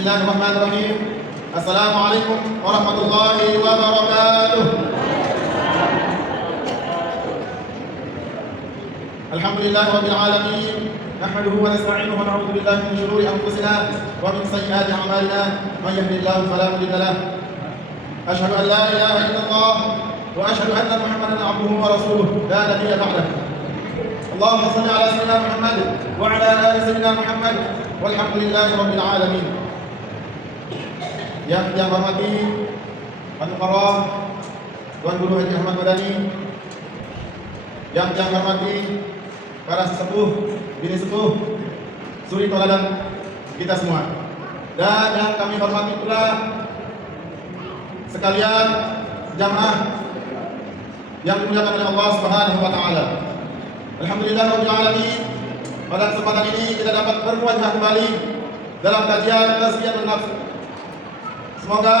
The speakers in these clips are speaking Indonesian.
Bismillahirrahmanirrahim. Assalamualaikum warahmatullahi wabarakatuh. Alhamdulillahirabbil alamin. Nahmaduhu wa nasta'inuhu wa na'udzu billahi min shururi anfusina wa min sayyiati a'malina. May yahdihillahu fala mudilla lahu. Asyhadu an la ilaha illallah wa asyhadu anna Muhammadan 'abduhu wa rasuluh la nabiyya ba'dahu. Allahumma shalli 'ala sayyidina Muhammad wa 'ala ali sayyidina Muhammad walhamdulillahirabbil alamin. Yang hormati Al-Mukarram Tuan Guru Haji Ahmad Madani, yang hormati para sesepuh, bini sepuh, suri teladan kita semua, dan yang kami hormati pula sekalian jamaah yang dimuliakan oleh Allah Subhanahu wa taala. Alhamdulillahirabbil alamin. Pada kesempatan ini kita dapat bermuajah kembali dalam kajian Tazkiyatun Nafs. Semoga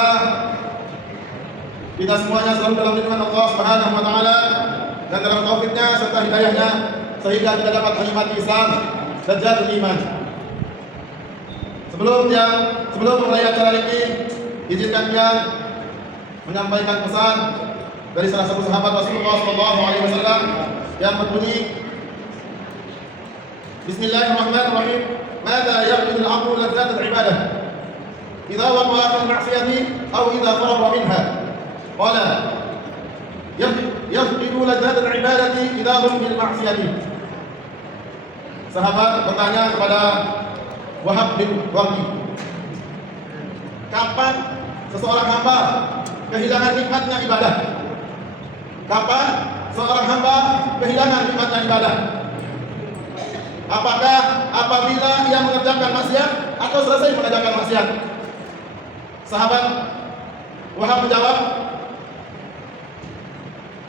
kita semuanya selalu dalam lindungan Allah Subhanahu wa taala dan dalam taufiknya serta hidayahnya, sehingga kita dapat menikmati Islam dan jatuh iman. Sebelum memulai acara ini, izinkan yang menyampaikan pesan dari salah satu sahabat Rasulullah SAW yang berbunyi, Bismillahirrahmanirrahim. Mada yaqidul 'abdu ladzat al-ibadah idza waqa'a fil ma'siyati aw idza faragha minha. Qala yafqidu ladzat al-ibadati idza hum bil ma'siyati. Sahabat bertanya kepada Wahab bin Warqi, kapan seseorang hamba kehilangan nikmatnya ibadah? Kapan seorang hamba kehilangan nikmatnya ibadah? Apakah apabila ia mengerjakan maksiat atau selesai mengerjakan maksiat? Sahabat Wahab menjawab,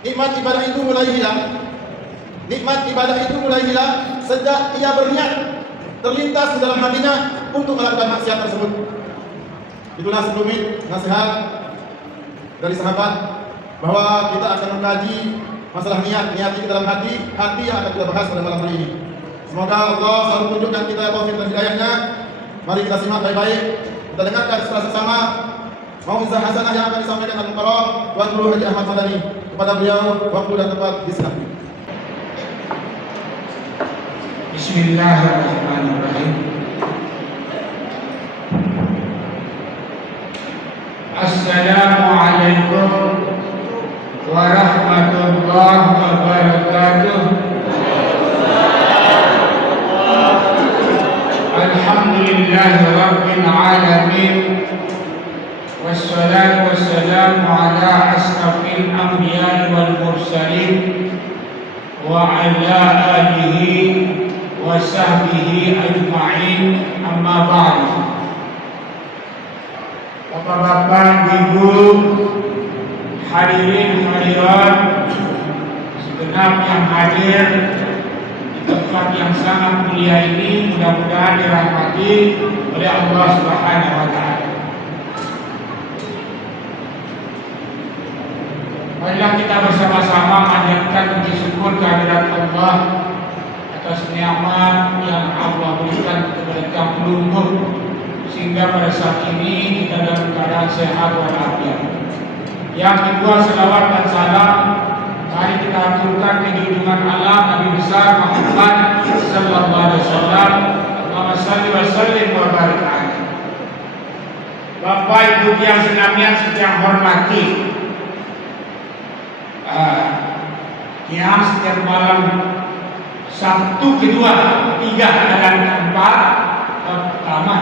nikmat ibadah itu mulai hilang. Nikmat ibadah itu mulai hilang sejak ia berniat terlintas di dalam hatinya untuk melakukan maksiat tersebut. Itulah sebelumnya nasihat dari sahabat bahwa kita akan mengkaji masalah niat di dalam hati yang akan kita bahas pada malam hari ini. Semoga Allah selalu tunjukkan kita taufik dan hidayahnya. Mari kita simak baik-baik, kita dengarkan secara sesama mau'izah hasanah yang akan disampaikan Al-Mukarram Tuan Guru Haji Ahmad Madani. Kepada beliau waktu dan tempat disilakan. Bismillahirrahmanirrahim. Assalamualaikum warahmatullahi wabarakatuh. Alhamdulillahirabbil alamin. Wassalatu wassalamu ala asrafil anbiya'i wal mursalin wa ala alihi wa sahbihi ajma'in, amma ba'du. Bapak-bapak, ibu, hadirin hadirat segenap yang hadir di tempat yang sangat mulia ini, mudah-mudahan dirahmati oleh Allah Subhanahu wa taala. Marilah kita bersama-sama panjatkan puji syukur kehadirat Allah atas nikmat yang Allah berikan kepada kita pelumur, sehingga pada saat ini kita dalam keadaan sehat walafiat. Yang kedua, selawat dan salam mari kita aturkan ke junjungan Allah Nabi besar Muhammad sallallahu alaihi wasallam. Allahumma shalli wa sallim wa barik alaihi. Bapak Ibu yang senantiasa saya hormati, yang setiap malam Sabtu kedua, ketiga dan keempat, pertama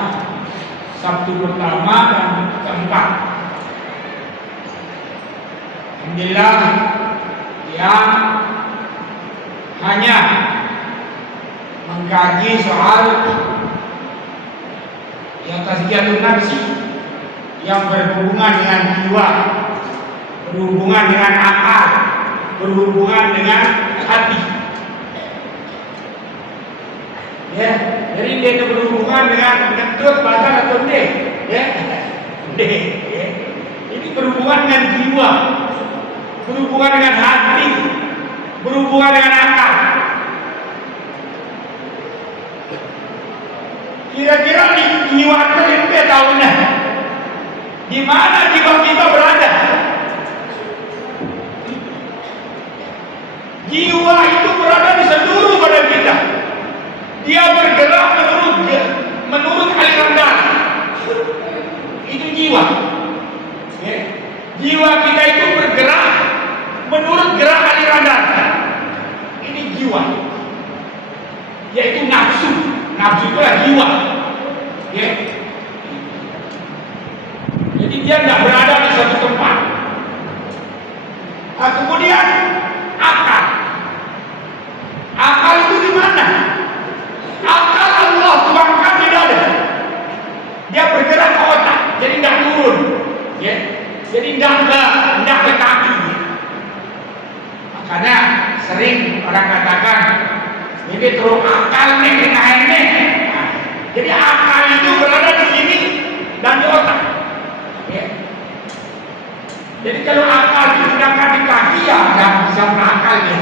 Sabtu pertama dan keempat, alhamdulillah, yang hanya mengkaji soal yang tazkiyatun nafs yang berhubungan dengan jiwa, berhubungan dengan akal, berhubungan dengan hati. Ya, jadi dia itu berhubungan dengan kentut, badan atau D. Ya, D. Ya. Ini berhubungan dengan jiwa, berhubungan dengan hati, berhubungan dengan akal. Kira-kira di jiwa kita tahunya di mana jiwa kita berada? Jiwa itu berada di seluruh badan kita. Dia bergerak menurut aliran darah. Itu jiwa. Ya. Jiwa kita itu bergerak menurut gerak aliran darah. Ini jiwa. Yaitu nafsu. Nafsu itu adalah jiwa. Ya. Jadi dia tidak berada di satu tempat. Nah, kemudian akal. Akal itu di mana? Akal Allah tuangkan di dada. Dia bergerak ke otak, jadi tidak turun. Ya. Jadi tidak ke kaki. Makanya sering orang katakan, ini terus akal nih, ini. Jadi akal itu berada di sini dan di otak. Ya. Jadi kalau akal itu sedangkan di kaki ya nggak bisa berakal ya.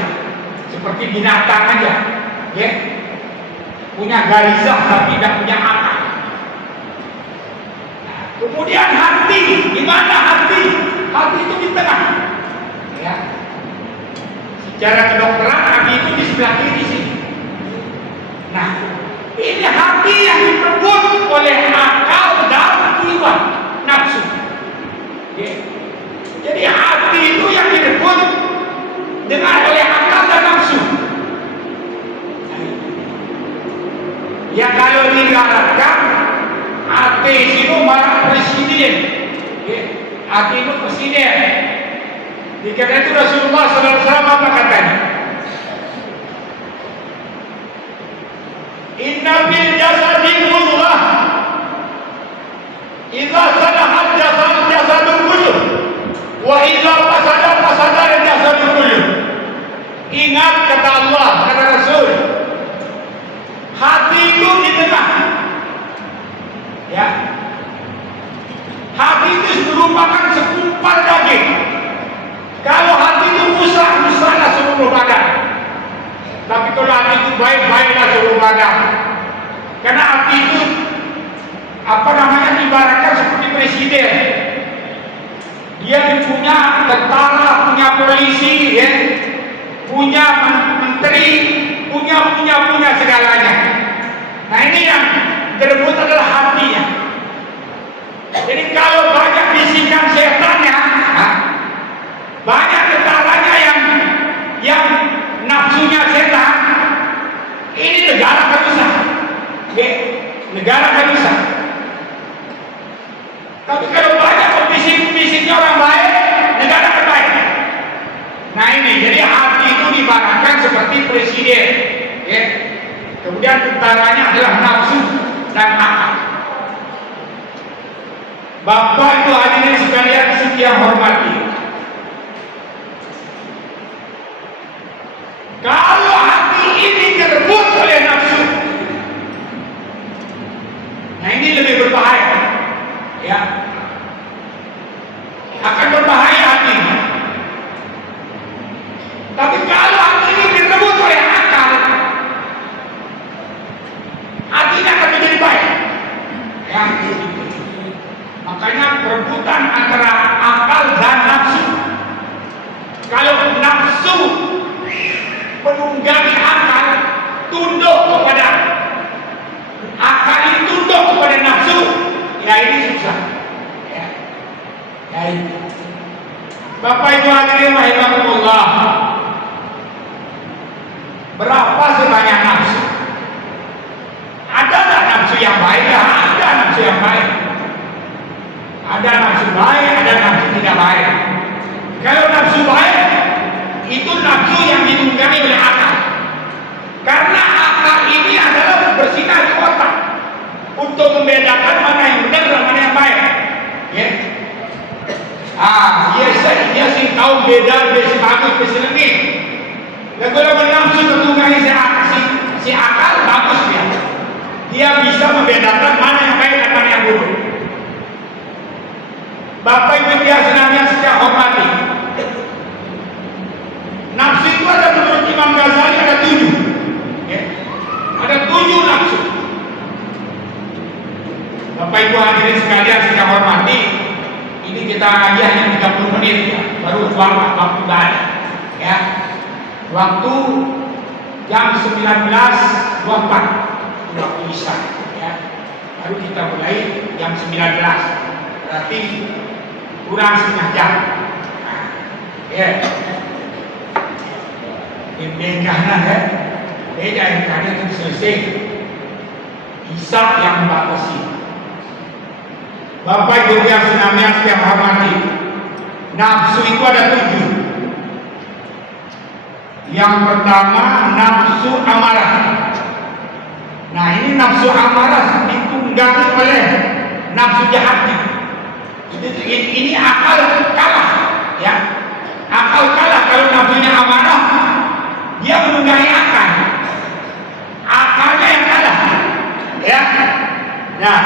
Seperti binatang aja, ya. Punya garisah tapi tidak punya akal. Kemudian hati, di mana hati? Hati itu di tengah. Ya. Secara kedokteran hati itu di sebelah kiri sini. Nah, ini hati yang diperebut oleh akal dan jiwa, nafsu. Ya. Jadi hati itu yang direbut dengan oleh akal dan nafsu. Ya kalau diharapkan hati itu marah presiden, ya. Hati itu presiden. Karena itu Rasulullah SAW apa katanya? Inna fil jasadi mudghah, idza salahat jasadul kullu, wa idza fasada jasadul kullu. Ingat kata Allah, kata Rasul, hati itu di tengah. Ya. Hati itu merupakan segumpal daging. Kalau hati itu musnahlah seluruh badan. Tapi kalau hati itu baik-baiklah seluruh badan. Karena hati itu ibaratkan seperti presiden. Dia punya tentara, punya polisi, ya, punya menteri, punya segalanya. Nah ini yang direbut adalah hatinya. Jadi kalau banyak bisikan setannya, banyak tentaranya yang nafsunya setan, ini negara akan rusak. Negara akan rusak. Tapi kalau banyak pembisik-pembisiknya orang baik, negara akan baik. Nah ini, jadi hati itu diibaratkan seperti presiden, ya. Kemudian tentaranya adalah nafsu dan akal. Bapak Ibu hadirin sekalian yang hormati, kalau hati ini direbut oleh nafsu, nah ini lebih berbahaya, ya, akan berbahaya hati. Tapi kalau hati ini direbut oleh akal, hatinya akan menjadi baik, ya. Makanya perebutan antara akal dan nafsu. Kalau nafsu menunggangi akal, tunduk kepada akal, ini tunduk kepada nafsu, ya ini susah. Ya ini. Bapak Ibu hadirin rahimakumullah, berapa sebanyak nafsu? Ada tak nafsu yang baik? Ada nafsu yang baik. Ada nafsu baik, ada nafsu tidak baik. Kalau nafsu baik, itu nafsu yang ditunggangi oleh akal. Karena akal ini adalah bersinar di otak untuk membedakan mana yang benar dan mana yang baik. Ya. Dia sih tahu beda besi bagus besi lebih. Dan kalau nafsu tertunggangi si akal, bagus dia. Dia bisa membedakan mana yang baik dan mana yang buruk. Bapak Ibu yang saya hormati, nafsu itu ada menurut Imam Ghazali ada 7, ya. Ada 7 nafsu. menit ya, baru waktu ibadah ya. Waktu jam 19.24 waktu Isya ya. Baru kita mulai jam 19. Berarti kurang setengah jam. Nah, ya. Ini kanan ya. Beda yang kanan itu selesai. Isya yang membatasi. Bapak Ibu yang senantiasa yang hormati, nafsu itu ada 7. Yang pertama nafsu amarah. Nah ini nafsu amarah ditunggangi oleh nafsu jahatnya. Ini akal kalah, ya. Akal kalah kalau nafsunya amarah, dia menunggangi akal. Akalnya yang kalah, ya. Nah,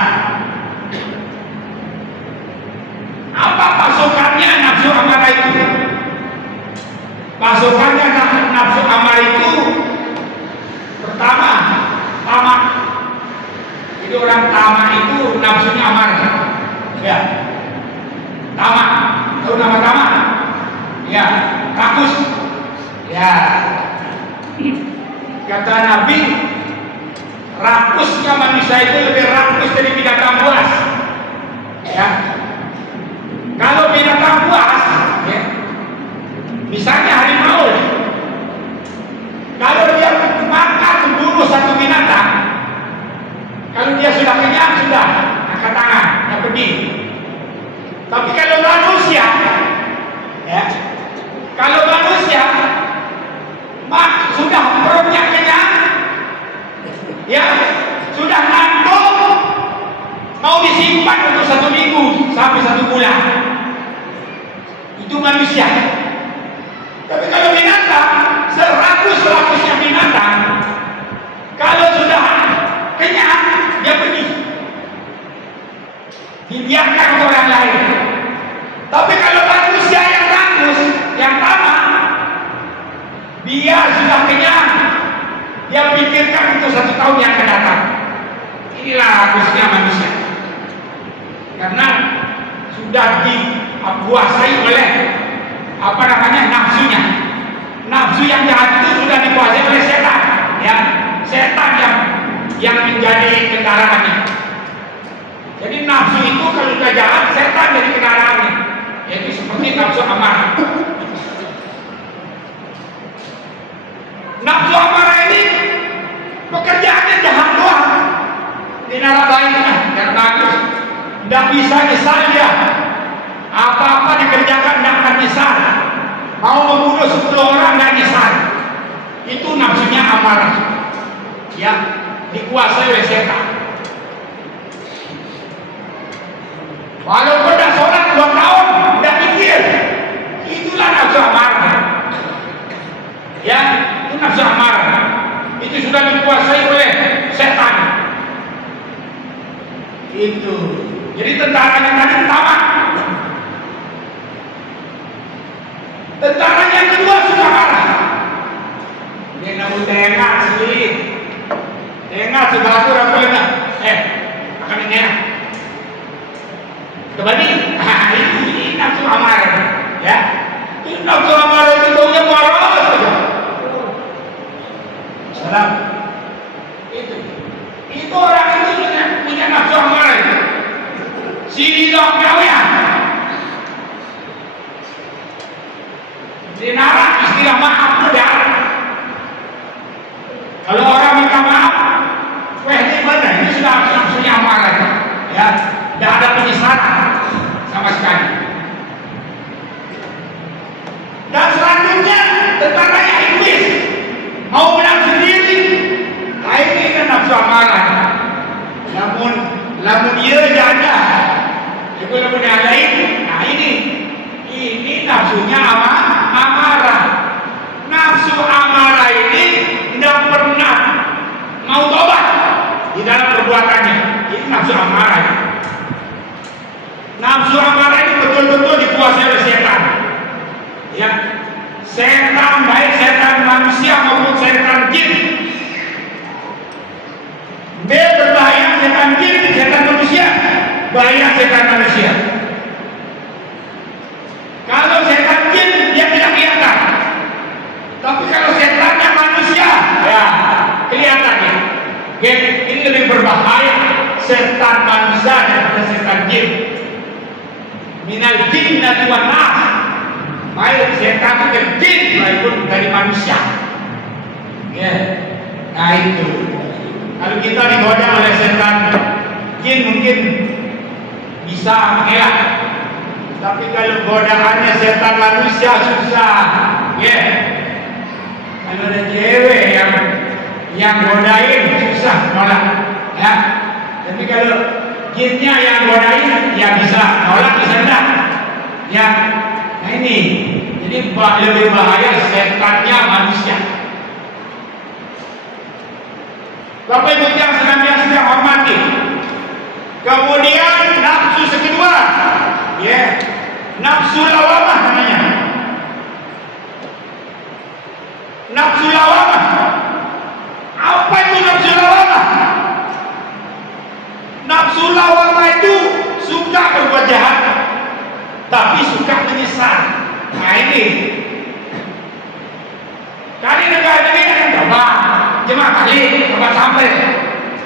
apa pasukannya nafsu amarah itu? Pasukannya nafsu amarah itu pertama tamak. Jadi orang tamak itu nafsunya amarah. Ya. Tamak. Tahu nama tamak? Ya, rakus. Ya. Kata Nabi, rakusnya manusia itu lebih rakus dari binatang buas. Ya. Kalau binatang buas, ya, misalnya harimau, kalau dia makan bunuh satu binatang, kalau dia sudah kenyang sudah angkat tangan, dia pergi. Tapi kalau manusia, ya, kalau manusia sudah perutnya kenyang, ya, sudah ngantuk, mau disimpan untuk 1 minggu sampai 1 bulan. Itu manusia. Tapi kalau binatang, serakusnya binatang, kalau sudah kenyang, dia pergi. Dibiarkan ke orang lain. Tapi kalau manusia yang rakus, yang tamak, dia sudah kenyang, dia pikirkan untuk 1 tahun yang akan datang. Inilah rakusnya manusia. Karena sudah dikuasai oleh apa namanya nafsunya. Nafsu yang jahat itu sudah dikuasai oleh setan, ya. Setan yang menjadi kendaraannya. Jadi nafsu itu kalau sudah jahat, setan jadi kendaraannya. Yaitu seperti nafsu amarah. Nafsu amarah ini pekerjaannya jahat doang. Di narabainya yang bagus. Tidak bisa nyesal dia. Apa-apa dikerjakan tidak akan nyesal. Mau membunuh 10 orang tidak nyesal. Itu nafsunya amarah. Ya, dikuasai oleh setan. Walaupun dah sholat 2 tahun, tidak mikir. Itulah nafsu amarah. Ya, itu nafsu amarah. Itu sudah dikuasai oleh setan. Itu. Jadi tentaranya tadi tamak. Tentara yang kedua sudah marah. Dia namun tengah sedikit. Tengah sebatur apa enggak? Makan ini ya. Kembali. Ini nafsu amarah. Ya. Ini nafsu amarah itu baunya marah saja. Salam. Itu orang itu punya nafsu amarah itu. Sini dong kau ya. Di narah istilah maaf mudah. Kalau orang minta maaf, ini benar, ini sudah nafsunya amarah, ya, tidak ada penyesalan sama sekali. Dan selanjutnya tentaranya iblis, mau menang sendiri. Nah ini kan nafsu amarah. Namun dia janda, itu namun yang lain. Nah ini nafsunya amarah. Nafsu amarah ini tidak pernah mau tobat di dalam perbuatannya. Ini nafsu amarah. Nafsu amarah ini betul-betul dikuasai oleh setan. Ya, setan baik setan manusia maupun setan jin. Dia berbahaya setan jin, setan manusia, bahaya setan manusia. Kalau setan manusia daripada setan jin. Minal jinnati wan nas. Baik setan itu dari jin maupun dari manusia. Ya. Nah itu. Kalau kita digoda oleh setan jin mungkin bisa mengelak. Tapi kalau godaannya setan manusia susah. Ya. Kalau ada cewek yang godain susah nolak. Ya. Tapi kalau jinnya yang godain ya bisa nolak, bisa enggak. Ya. Nah ini. Jadi lebih bahaya setannya manusia. Bapak Ibu yang senantiasa saya hormati. Kemudian nafsu kedua, ya, nafsu lawamah namanya. Nafsu lawamah. Apa itu nafsu lawamah? Nafsu lawamah itu suka berbuat jahat, tapi suka menyesal. Nah ini. Kali negara ini akan coba. Cuma kali coba sampai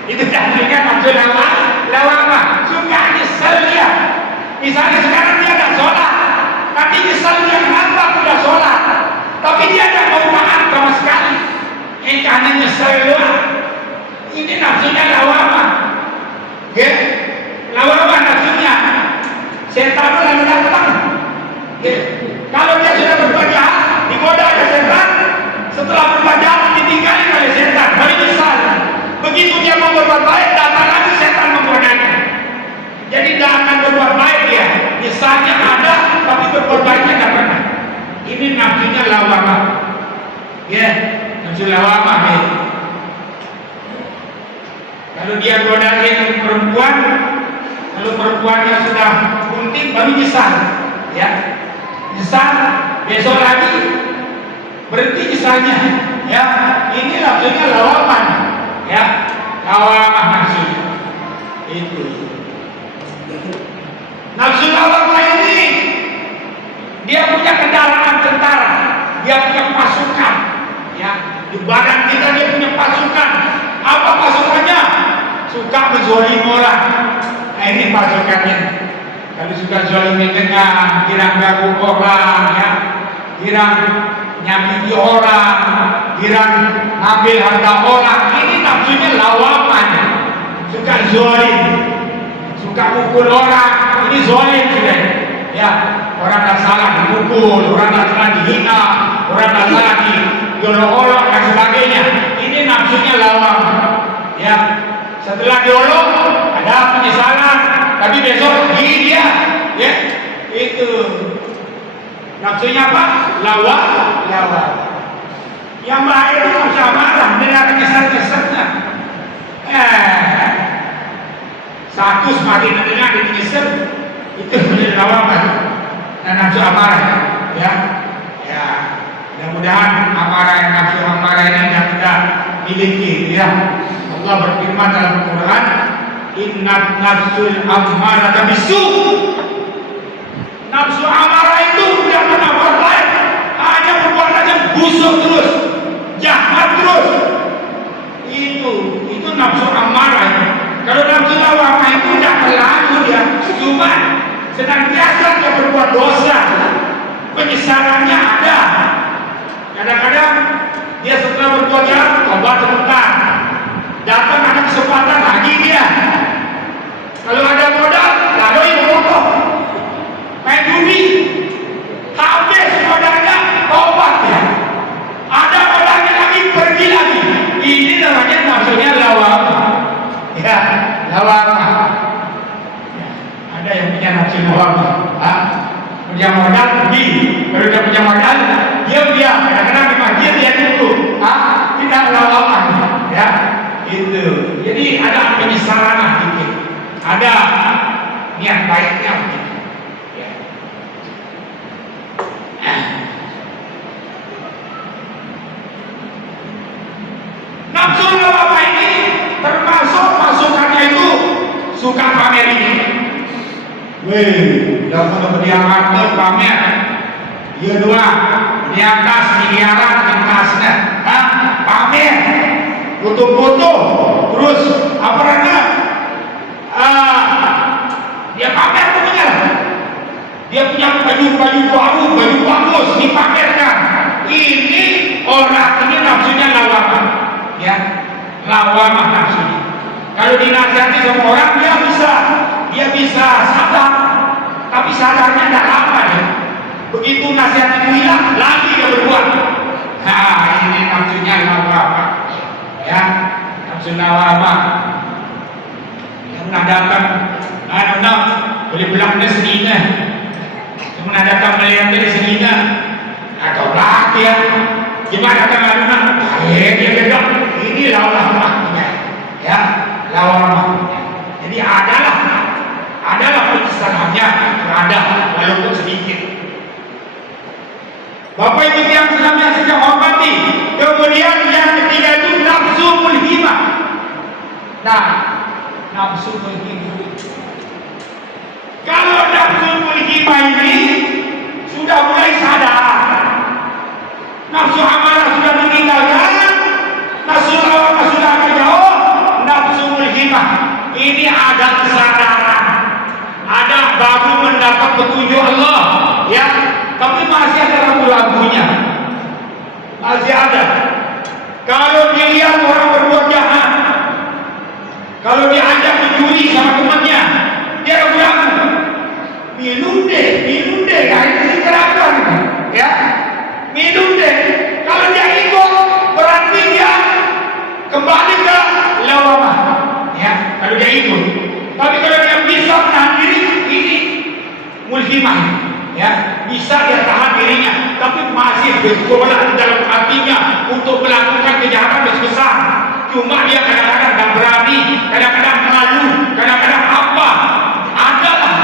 itu jadikan nafsu lawamah, suka nyesel dia. Misalnya sekarang dia tidak sholat, tapi nyesel dia kenapa tidak sholat, tapi dia tidak mau maaf sama sekali. Karena nyesel dia. Ini nafsunya lawamah. Ya, lawamah nafsunya. Setan lalu datang. Ya. Kalau dia sudah berbuat jahat, digoda oleh setan. Setelah berbuat jahat ditinggalin oleh setan, baru nyesal. Begitu dia mau berbuat baik, datang lagi setan menggodanya. Jadi tidak akan berbuat baik dia. Nyesalnya ada, tapi berbuat baiknya tidak pernah. Ini nafsunya lawamah. Ya, nafsu lawamah nih. Kalau dia godain perempuan, kalau perempuannya sudah kunting, baru nyesal. Ya, nyesal. Besok lagi berhenti misalnya, ya ini nafsunya lawamah, ya lawamah nafsu itu. Nafsu lawamah ini dia punya kendaraan tentara, dia punya pasukan, ya di badan kita dia punya pasukan. Apa pasukannya? Suka menzolim orang. Nah ini pasukannya. Kalau suka zolimi dengan, kira ganggu orang, ya kira nyakiti orang, kira ngambil harta orang, ini nafsunya lawaman. Suka zolim, suka mukul orang, ini zolim sudah. Ya, orang tak salah dipukul, orang tak salah dihina, orang tak salah diolok-olok dan sebagainya. Ini nafsunya lawaman. Ya, setelah diolok ada penyesalan, tapi besok gini dia, ya itu. Nafsunya apa? Lawa. Yang bahaya itu nafsu amarah, dia akan nyesel-nyeselnya. Satu semakin nantinya ada nyesel, itu menjadi lawaman. Dan nafsu amarah, ya. Mudah-mudahan nafsu amarah ini yang kita miliki, ya. Allah berfirman dalam Al-Quran, Inna nafsul amarah bisu. Nafsu amarah itu tidak pernah berbuat baik, hanya berbuat aja busuk terus, jahat terus. Itu nafsu amarah. Kalau nafsu lawamah itu tidak berlaku dia, cuma senantiasa dia berbuat dosa, penyesalannya ada. Kadang-kadang dia setelah berbuat jahat, tobat sebentar, datang ada kesempatan lagi dia. Kalau ada modal, lalu itu pokok. Main judi, habis modalnya, tobat ya. Ada modalnya lagi, pergi lagi. Ini namanya nafsunya lawamah. Ya, lawamah. Ya, ada yang punya nafsu lawamah. Punya modal pergi. Kalau dia punya modal, dia kadang-kadang di masjid dia dulu. Tidak lawamah. Ya, itu. Jadi ada penyesalan sedikit. Ada niat baiknya begitu. Nafsu lawamah ini termasuk masukannya itu suka pamer ini. Jangan kalau dia kantor pamer, dia dua di atas miliaran atasnya, pamer, foto-foto, terus apa namanya dia punya baju baru, baju bagus dipakaikan. Ini orang ini nafsunya lawamah, ya, lawamah nafsunya. Kalau dinasihati sama orang dia bisa sadar, tapi sadarnya tidak lama ya. Begitu nasihat itu hilang, lagi dia berbuat. Nah, ini nafsunya lawamah, ya, nafsu lawamah. Yang menadakan, boleh bilang dia senina, yang menadakan melihat dia senina, atau lagi ya, gimana kan anak? Dia bilang ini lawamah, ya, lawamah. Jadi adalah penyesalannya, ada walaupun sedikit. Bapak Ibu yang sedang hormati, kemudian yang ketiga itu nafsu mulhimah. Nah, nafsu mulhimah. Kalau nafsu mulhimah ini sudah mulai sadar, nafsu amarah sudah meninggalkan, nafsu lawamah sudah agak jauh, nafsu mulhimah ini ada kesadaran, ada baru mendapat petunjuk Allah, ya. Tapi masih ada ragu-ragunya, masih ada. Kalau dilihat orang berbuat jahat, kalau diajak mencuri sama temannya, dia ragu-ragu. Minum deh, ini keraguan, ya. Minum deh. Kalau dia ikut, berarti dia kembali ke lawamah, ya. Kalau dia ikut. Tapi kalau dia bisa menahan diri, ini mulhimah, ya. Bisa dia tahan dirinya, tapi masih bergolak dalam hatinya untuk melakukan kejahatan besar. Cuma dia kadang-kadang tak berani, kadang-kadang malu, kadang-kadang apa. Adalah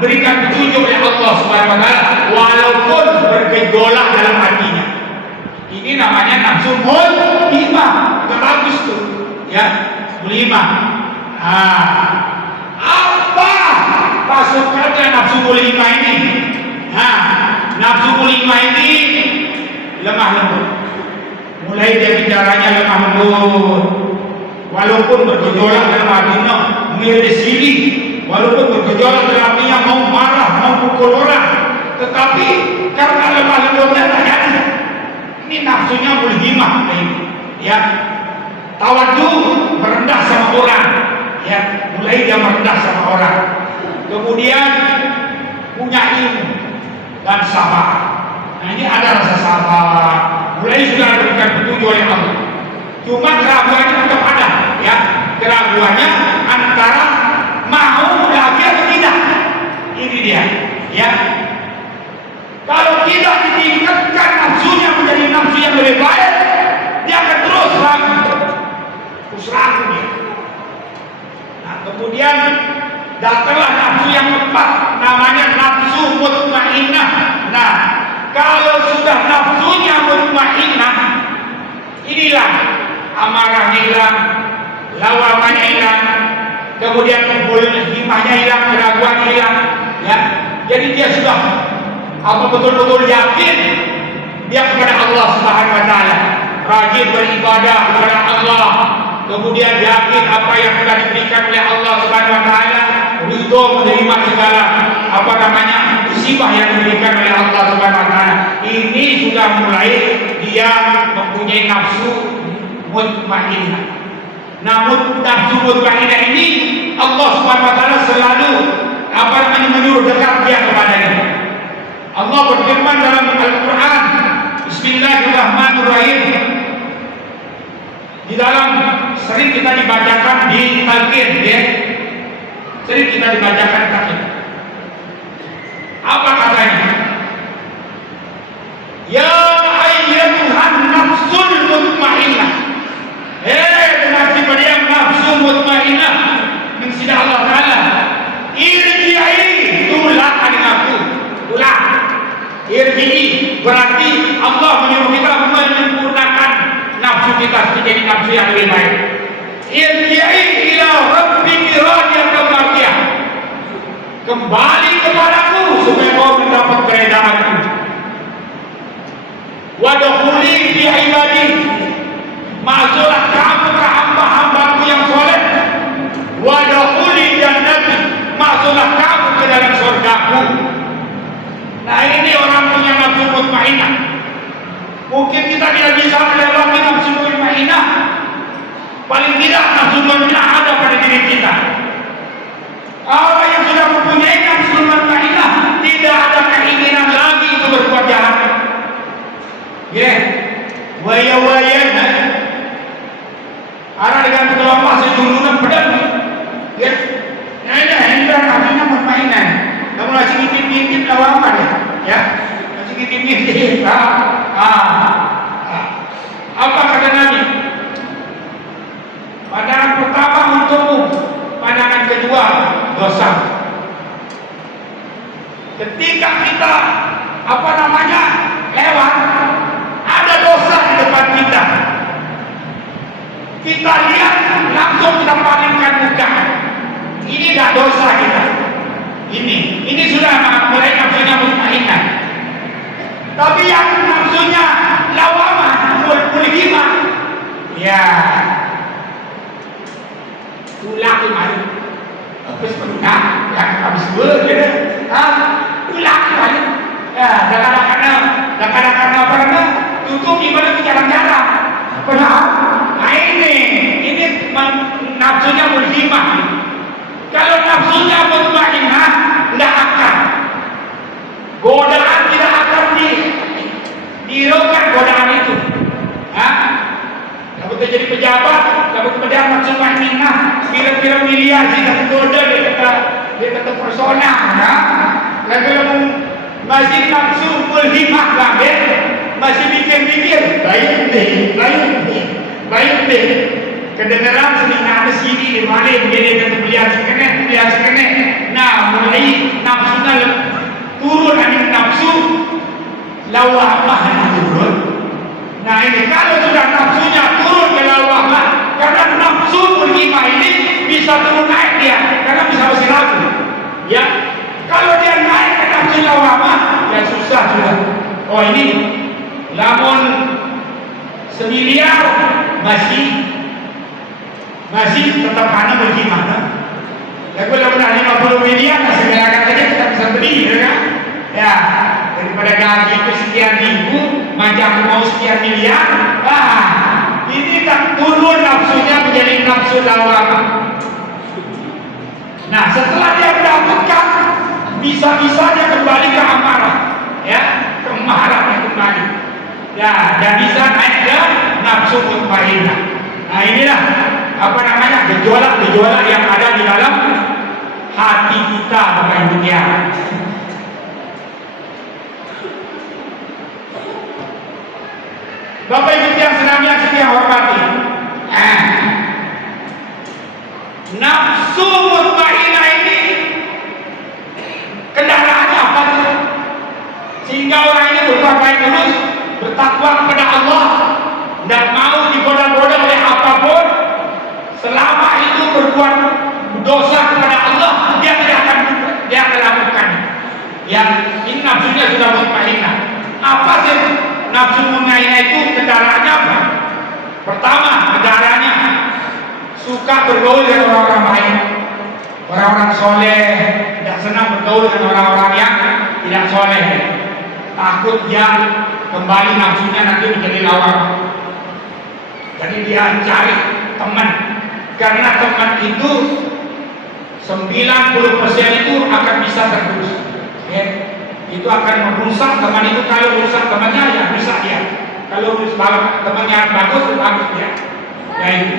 berikan petunjuk oleh Allah Subhanahu wa taala walaupun bergejolak dalam hatinya. Ini namanya nafsu mulhimah. Itu bagus tuh, ya, mulhimah. Apa pasukannya nafsu mulhimah ini? Nafsu mulhimah ini lemah lembut. Mulai dia bicaranya lemah lembut, walaupun bergejolak dalam hatinya, mengiris diri, walaupun bergejolak dalam hatinya, mau marah, mau pukul orang, tetapi karena lemah lembutnya terjadi. Ini nafsunya mulhimah, ya. Tawadhu, merendah sama orang, ya. Mulai dia merendah sama orang. Kemudian punya ilmu dan sabar. Nah, ini ada rasa sabar. Mulai sudah diberikan petunjuk oleh Allah. Cuma keraguannya tetap ada, ya. Keraguannya antara mau lagi atau tidak. Ini dia, ya. Kalau tidak ditingkatkan nafsunya menjadi nafsu yang lebih baik, dia akan terus ragu dia. Nah, kemudian datanglah nafsu yang keempat, namanya nafsu mutmainnah. Nah, kalau sudah nafsunya mutmainnah, inilah amarah hilang, lawamanya hilang, kemudian mulhimahnya hilang, keraguan hilang, ya. Jadi dia sudah betul-betul yakin dia kepada Allah Subhanahu wa taala, rajin beribadah kepada Allah, kemudian yakin apa yang telah diberikan oleh Allah Subhanahu wa taala, ridho menerima segala musibah yang diberikan oleh Allah Subhanahu wa taala. Ini sudah mulai dia mempunyai nafsu mutmainnah. Namun nafsu mutmainnah ini Allah Subhanahu wa taala selalu menyuruh dekat dia kepadanya. Allah berfirman dalam Al-Quran, Bismillahirrahmanirrahim. Di dalam sering kita dibacakan di talqin, ya. Sering kita dibacakan talqin. Apa katanya? Ya ayyatuhan nafsul mutmainnah. Nafsi pada yang nafsu mutmainnah min sida Allah Ta'ala. Irji'i, tulah dengan aku. Tulah. Irji'i berarti Allah menyuruh kita menyempurnakan nafsu kita menjadi nafsu yang lebih baik. Irji'i ila rabbiki radiyatan mardiyah. Kembali kepadaku supaya kau mendapat keredaanku. Wadkhuli fi ibadi. Masuklah kamu ke hamba-hambaku yang soleh. Wadkhuli jannati. Masuklah kamu ke dalam surgaku. Mungkin kita tidak bisa melewati nafsu mutmainnah. Paling tidak nafsu mutmainnah ada pada diri kita. Orang yang sudah mempunyai nafsu mutmainnah tidak ada keinginan lagi untuk berbuat jahat. Ya, waya-waya. Ada dengan ketua masih dulu pedang. Ya, ada hendra nafsunya mutmainnah. Kamu masih ngintip-ngintip lawan apa ya? Masih ngintip-ngintip. Apa kata Nabi? Pandangan pertama untukmu, pandangan kedua dosa. Ketika kita lewat, ada dosa di depan kita. Kita lihat langsung kita palingkan muka. Ini dah dosa kita. Ini sudah mulai nafsunya mutmainnah. Tapi yang nafsunya lawamah, mulhimah, ya tulak kemarin. Habis pernah yang habis begitu. Tulak kemarin. Ya, kadang-kadang apa namanya? Tutup ibadah jarang-jarang. Padahal ini nafsunya mulhimah. Kalau nafsunya mutmainnah, tidak akan godaan, tidak akan dirokan godaan itu. Kalau kita jadi pejabat, kalau kemudian nafsu mutmainnah, kira-kira miliar sih kata goda dia kata persona. Kalau masih nafsu mulhimah lagi, masih mikir-mikir, baik deh. Kedengaran sering ada sini di mana begini kata beliau sekene. Nah, mulai nafsunya turun, nafsu lawamah turun. Nah, ini kalau sudah nafsunya turun ke lawamah, karena nafsu mulhimah ini bisa turun naik dia, karena bisa masih ragu. Ya, kalau dia naik ke nafsu lawamah, ya susah sudah. Oh ini, lamun semiliar masih tetap ada bagaimana? Ya kalau udah 50 miliar, segala saja kita bisa beli, ya kan? Ya, daripada gaji itu sekian ribu, macam mau sekian miliar, ini tak turun nafsunya menjadi nafsu lawamah. Nah, setelah dia mendapatkan, bisa-bisa dia kembali ke amarah, ya, ke marah kembali. Ya, dan bisa naik ke nafsu mutmainnah. Nah, inilah gejolak yang ada di dalam hati kita, Bapak Ibu ya. Bapak Ibu yang senang yang hormati. Nafsu mutmainnah ini kendaraannya apa sih? Sehingga orang ini berbuat baik terus, bertakwa kepada Allah, tidak mau digoda-goda oleh apapun. Selama itu berbuat dosa kepada Allah, dia akan lakukan. Yang ini nafsunya sudah mutmainnah. Apa sih nafsu mutmainnah itu? Kendaraannya apa? Pertama, kendaraannya suka bergaul dengan orang-orang baik, orang-orang soleh. Tidak senang bergaul dengan orang-orang yang tidak soleh. Takut dia kembali nafsunya nanti menjadi lawan. Jadi dia cari teman. Karena teman itu 90% itu akan bisa tergerus, ya. Itu akan merusak teman itu. Kalau rusak temannya, ya rusak dia. Kalau temannya bagus, bagus dia. Ya itu.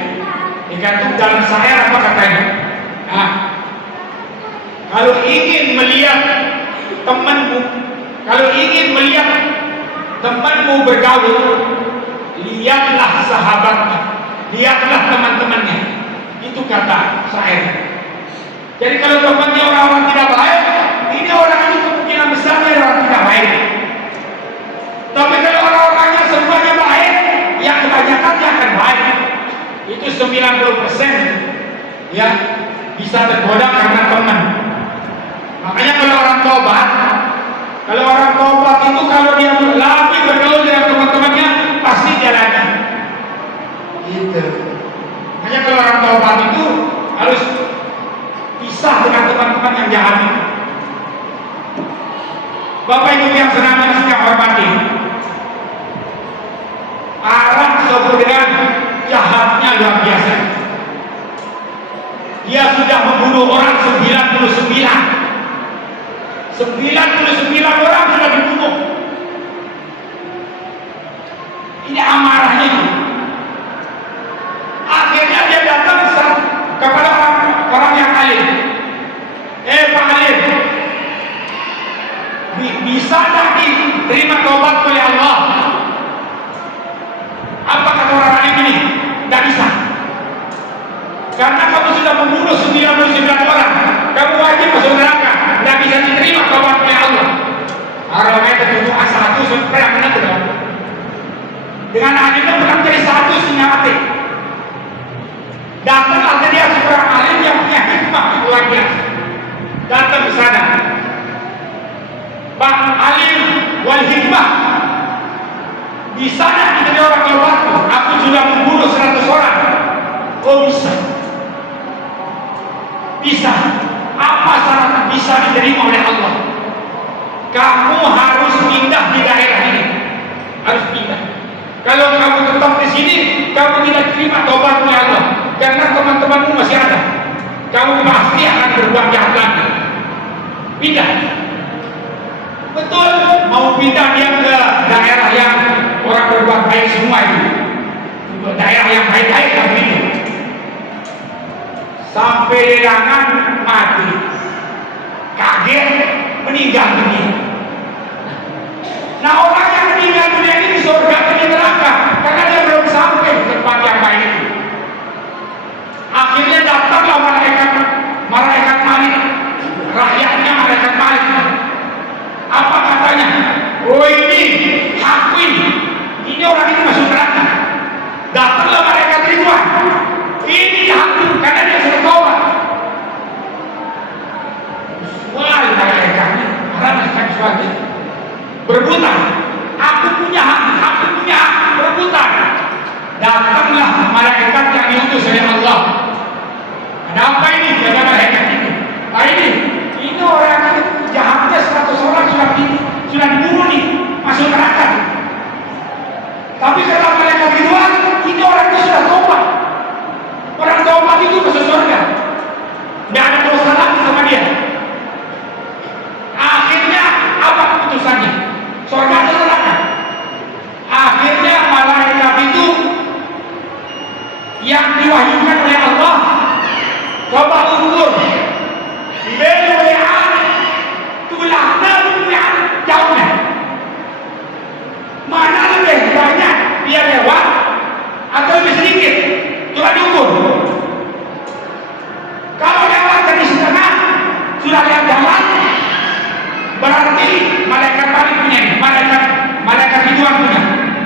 Dikatakan dalam syair apa katanya? Kalau ingin melihat temanmu bergaul, lihatlah sahabatnya, lihatlah teman-temannya. Itu kata syair. Jadi kalau temannya orang-orang tidak baik, ini orang itu kemungkinan besar dia orang tidak baik. Tapi kalau orang-orangnya semuanya baik, yang kebanyakan dia akan baik. Itu 90% ya bisa tergoda karena teman. Makanya kalau orang tobat itu kalau dia lagi bergaul dengan teman-temannya pasti dia lagi. Gitu. Makanya kalau orang tobat itu harus pisah dengan teman-teman yang jahat. Bapak Ibu yang senang saya hormati. Ini amarahnya itu. Akhirnya dia datang kepada orang yang alim. Pak Alim, bisa tak diterima taubat oleh Allah? Apa kata orang alim ini? Tidak bisa. Karena kamu sudah membunuh 99 orang, kamu wajib masuk neraka. Tidak bisa diterima taubat oleh Allah. Orang yang tertutup asal itu perang itu dong. Dengan alimnya bukan jadi satu sinyalati. Datang dia seorang alim yang punya hikmah luar biasa. Datang ke sana. Pak Alim wal hikmah. Di sana kita orang taubatku. Aku sudah membunuh 100 orang. Oh bisa. Bisa. Apa syarat bisa diterima oleh Allah? Kamu harus pindah di daerah ini. Harus pindah. Kalau kamu tetap di sini, kamu tidak terima taubat oleh Allah. Karena teman-temanmu masih ada. Kamu pasti akan berbuat jahat lagi. Pindah. Betul, mau pindah dia ke daerah yang orang berbuat baik semua itu. Untuk daerah yang baik-baik kamu itu. Sampai lerangan mati. Kaget, meninggal dunia. Nah, orang yang meninggal dunia ini di surga atau di neraka karena dia belum sampai di tempat yang baik itu. Akhirnya datanglah malaikat Malik, rakyatnya malaikat Malik. Apa katanya? Oh ini hak ini orang ini masuk neraka. Datanglah malaikat Ridwan. Ini hak karena dia sudah taubat. Wah, malaikatnya karena malaikat suatu berebutan. Aku punya hak berebutan. Datanglah malaikat yang diutus oleh Allah. Ada apa ini? Ada malaikat ini. Ini orang yang jahatnya 100 orang sudah dibunuh nih, masuk neraka. Tapi kalau malaikat Ridwan, ini orang itu sudah tobat. Orang tobat itu masuk surga. Tidak ada dosa lagi sama dia. Akhirnya apa keputusannya? Surga atau neraka? Akhirnya malaikat itu yang diwahyukan oleh Allah coba ukur beluan tulahnya jauhnya mana lebih banyak dia lewat atau lebih sedikit coba diukur. Kalau lewat dari setengah sudah lihat jalan berarti malaikat Malik punya, malaikat Ridwan punya,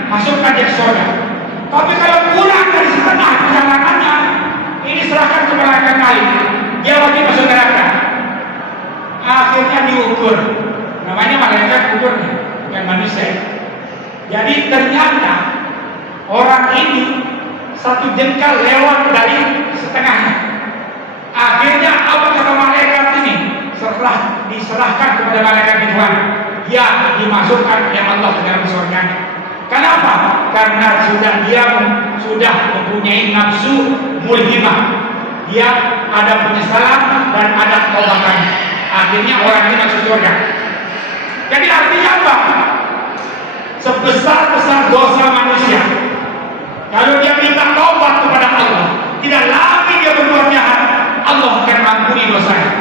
masukkan dia ke surga. Tapi kalau kurang dari setengah perjalanannya, ini serahkan ke malaikat Malik. Dia wajib masuk neraka. Akhirnya diukur. Namanya malaikat ukur bukan manusia. Jadi ternyata orang ini satu jengkal lewat dari setengahnya. Akhirnya apa kata malaikat ini? Diserahkan kepada malaikat Ridwan. Dia dimasukkan oleh Allah ke dalam surga. Kenapa? Karena dia sudah mempunyai nafsu mulhimah. Dia ada penyesalan dan ada taubatan. Akhirnya orang ini masuk surga. Jadi artinya apa? Sebesar-besar dosa manusia, kalau dia minta taubat kepada Allah, tidak lagi dia berbuat jahat, Allah akan ampuni dosanya.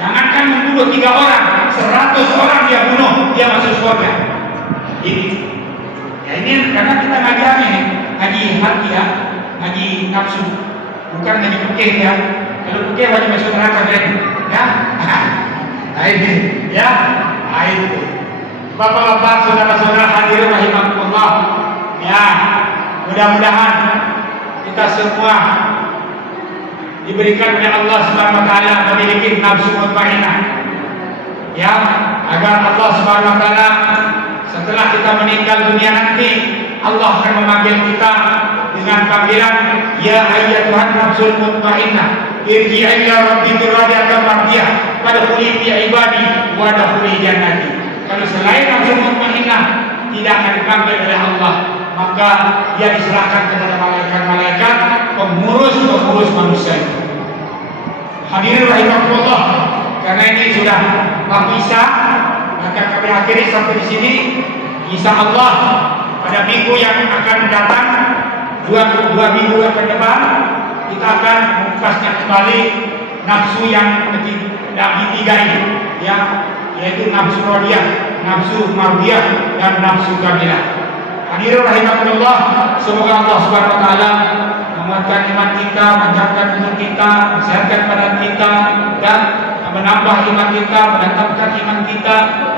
Jangankan membunuh 3 orang, 100 orang dia bunuh, dia masuk surga. Ini karena kita ngaji hati ya, ngaji nafsu, bukan ngaji fikih ya. Kalau fikih wajib masuk neraka berarti, ya. Nah ini, ya, nah itu. Bapak-bapak, saudara-saudara hadirin rahimakumullah, ya, mudah-mudahan kita semua diberikan oleh Allah Subhanahu wa taala memiliki nafsu mutmainnah. Ya, agar Allah Subhanahu wa taala setelah kita meninggal dunia nanti Allah akan memanggil kita dengan panggilan ya ayyatuhan nafsul mutmainnah irji'i ila rabbiki radiyatan mardiyah fadkhuli fi ibadi wa dkhuli jannati. Kalau selain nafsul mutmainnah tidak akan dipanggil oleh Allah, maka dia diserahkan kepada malaikat-malaikat pengurus manusia itu. Hadirin rahimakumullah, karena ini sudah waktu isya, maka kami akhiri sampai di sini. Insya Allah pada minggu yang akan datang, dua minggu ke depan, kita akan mengupasnya kembali nafsu yang ketiga ini, ya, yaitu nafsu radiyah, nafsu mardiyah, dan nafsu kamilah. Hadirin rahimakumullah, semoga Allah Subhanahu wa taala menguatkan iman kita, menjaga umur kita, mensehatkan badan kita, dan menambah iman kita, menetapkan iman kita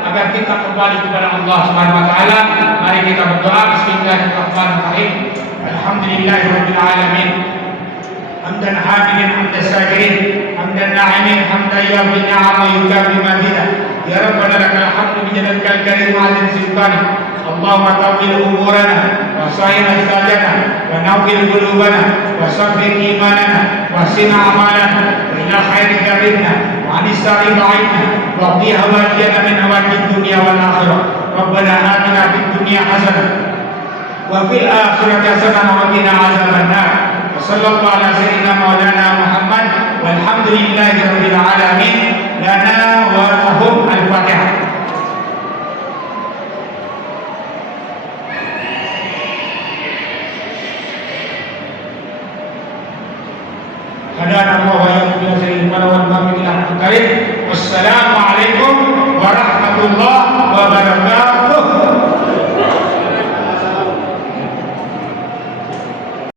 agar kita kembali kepada Allah Subhanahu wa taala. Mari kita berdoa. Bismillahirrahmanirrahim. Alhamdulillahirabbil alamin. Hamdan hamidin, hamdan syakirin, hamdan na'imin, hamdan yafi ni'ama yukafi mazidah. Ya Rabbana lakal hamdu bijadadikal karim ma'adin sultanik. Allahumma tawil umurana wa sahina sajana wa nawil qulubana wa sabbir imanana wa sina amalana wa ila khairi karibna wa anis sari ba'idna wa qdi hawajiyana min hawajid dunia wal akhirah. Rabbana atina fid dunia hasanah wa fil akhirati hasanah wa qina azaban nar. Wa sallallahu ala sayyidina maulana Muhammad walhamdulillahi rabbil alamin. Lana wa lahum al-Fatihah. Wassalamualaikum warahmatullahi wabarakatuh.